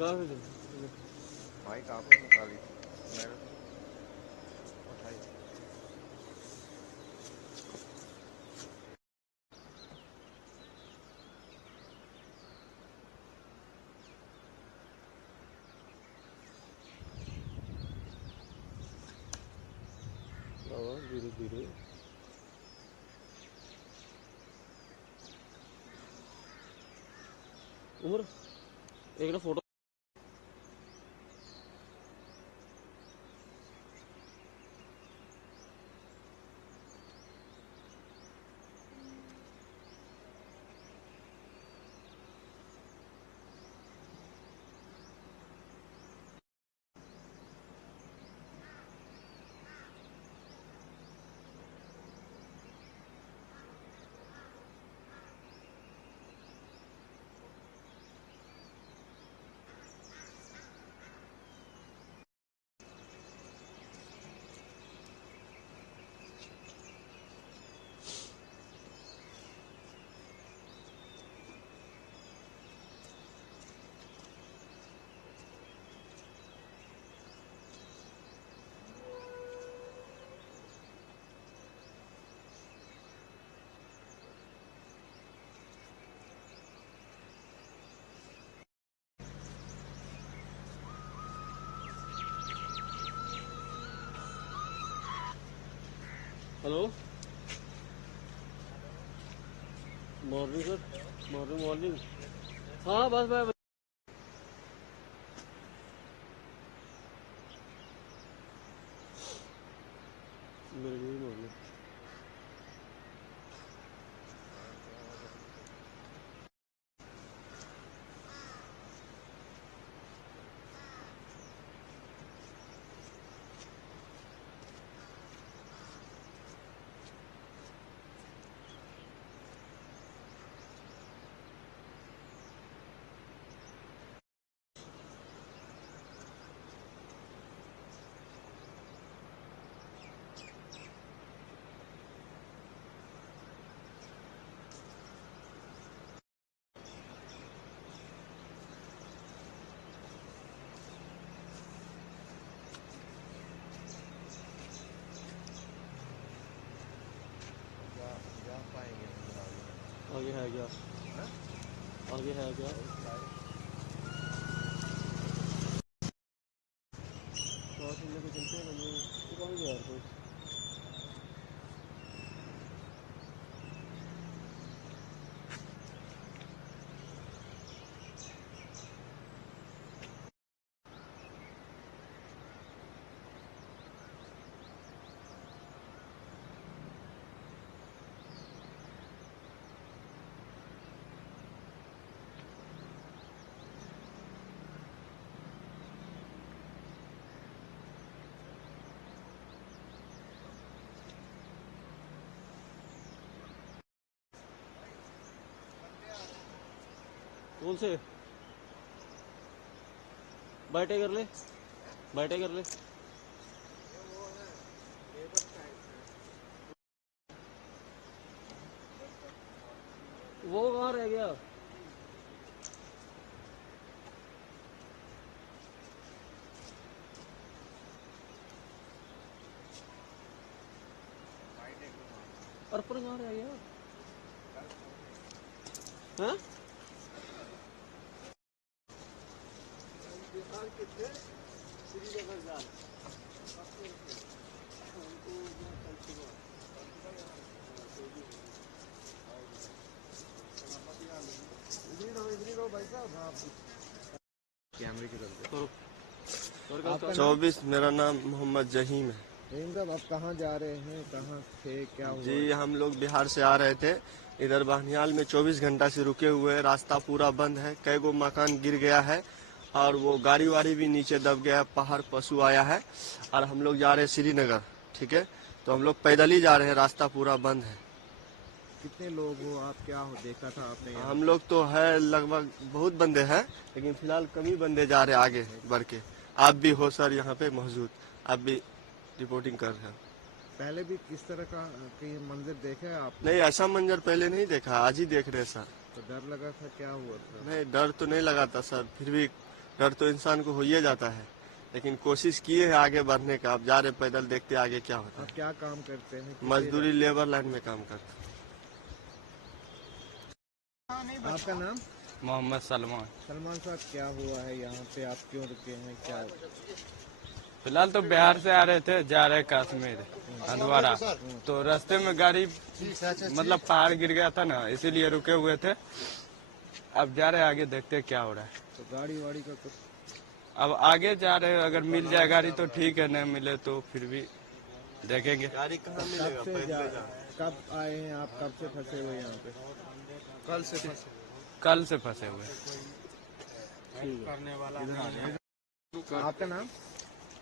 भाई कहाँ पे निकाली मेरे उठाई। धीरे धीरे उम्र एक photo. Hello morning sir. Morning morning. हाँ बस मैं मेरे लिए मॉर्निंग। जा पाएंगे नहीं आगे है क्या? हाँ? आगे है क्या? लेके चलते हैं दुकान के यार कोई। कौन से बैठे कर ले, बैठे कर ले। वो कहाँ रह गया? अर्पण कहाँ रह गया? हाँ? श्रीनगर जा कैमरे की तरफ। आपका 24। मेरा नाम मोहम्मद जहीम है साहब आप कहाँ जा रहे हैं, कहाँ थे, क्या हुआ? जी। हम लोग बिहार से आ रहे थे। इधर बहनियाल में 24 घंटा से रुके हुए हैं। रास्ता पूरा बंद है। कई गो मकान गिर गया है और वो गाड़ी वाड़ी भी नीचे दब गया है। पहाड़ पशु आया है और हम लोग जा रहे हैं श्रीनगर। ठीक है, तो हम लोग पैदल ही जा रहे हैं। रास्ता पूरा बंद है। कितने लोग हो आप, क्या हो देखा था आपने यहाँ? हम लोग तो है लगभग बहुत बंदे हैं, लेकिन फिलहाल कम ही बंदे जा रहे हैं आगे बढ़ के। आप भी हो सर यहाँ पे मौजूद, आप भी रिपोर्टिंग कर रहे हैं। पहले भी किस तरह का कहीं मंदिर देखा है आप? नहीं, ऐसा मंजर पहले नहीं देखा, आज ही देख रहे हैं सर। तो डर लगा था, क्या हुआ था? नहीं, डर तो नहीं लगा था सर, फिर भी डर तो इंसान को हो ही जाता है, लेकिन कोशिश किए है आगे बढ़ने का। अब जा रहे पैदल, देखते आगे क्या होता आप क्या काम करते हैं? है। मजदूरी लेबर लाइन में काम करते आपका नाम? मोहम्मद सलमान। सलमान साहब, क्या हुआ है यहाँ पे? आप क्यों रुके हैं? क्या? फिलहाल तो बिहार से आ रहे थे, जा रहे कश्मीर हंदवाड़ा, तो रास्ते में गाड़ी मतलब पहाड़ गिर गया था ना, इसीलिए रुके हुए थे। अब जा रहे आगे, देखते हैं क्या हो रहा है। तो गाड़ी वाड़ी का कुछ? अब आगे जा रहे हैं, अगर मिल जाए गाड़ी तो ठीक है, नहीं मिले तो फिर भी देखेंगे। गाड़ी कहाँ कब आए हैं आप? कब से फंसे हुए यहाँ पे? कल से फंसे हुए। आपका नाम?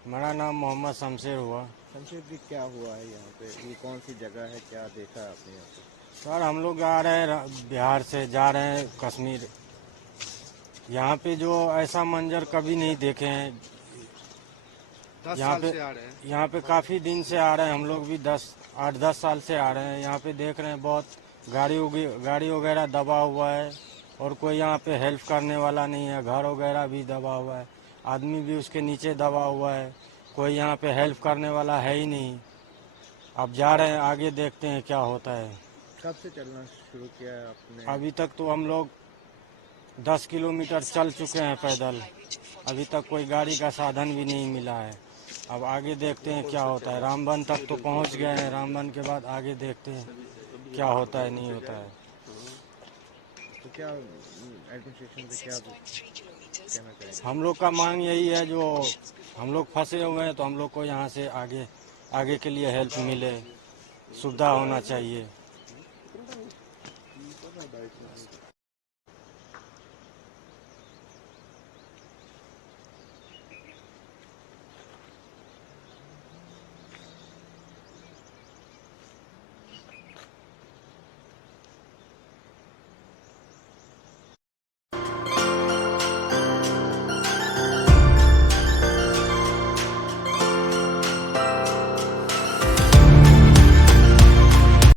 मेरा नाम मोहम्मद शमशेर हुआ। शमशेर जी, क्या हुआ है यहाँ पे? ये कौन सी जगह है? क्या देखा आपने यहाँ पे? सर हम लोग आ रहे हैं बिहार से, जा रहे हैं कश्मीर। यहाँ पे जो ऐसा मंजर कभी नहीं देखे हैं। यहाँ पे काफ़ी दिन से आ रहे हैं हम लोग भी, 8-10 साल से आ रहे हैं। यहाँ पे देख रहे हैं बहुत गाड़ी वगैरह दबा हुआ है, और कोई यहाँ पे हेल्प करने वाला नहीं है। घर वगैरह भी दबा हुआ है, आदमी भी उसके नीचे दबा हुआ है, कोई यहाँ पे हेल्प करने वाला है ही नहीं। अब जा रहे हैं आगे, देखते हैं क्या होता है। कब से चलना शुरू किया है आपने? अभी तक तो हम लोग 10 किलोमीटर चल चुके हैं पैदल। अभी तक कोई गाड़ी का साधन भी नहीं मिला है। अब आगे देखते हैं क्या होता है। रामबन तक तो पहुंच गए हैं, रामबन के बाद आगे देखते हैं क्या होता है, नहीं होता है। तो क्या एडमिनिस्ट्रेशन से क्या कहना चाहिए? हम लोग का मांग यही है, जो हम लोग फंसे हुए हैं तो हम लोग को यहाँ से आगे के लिए हेल्प मिले, सुविधा होना चाहिए।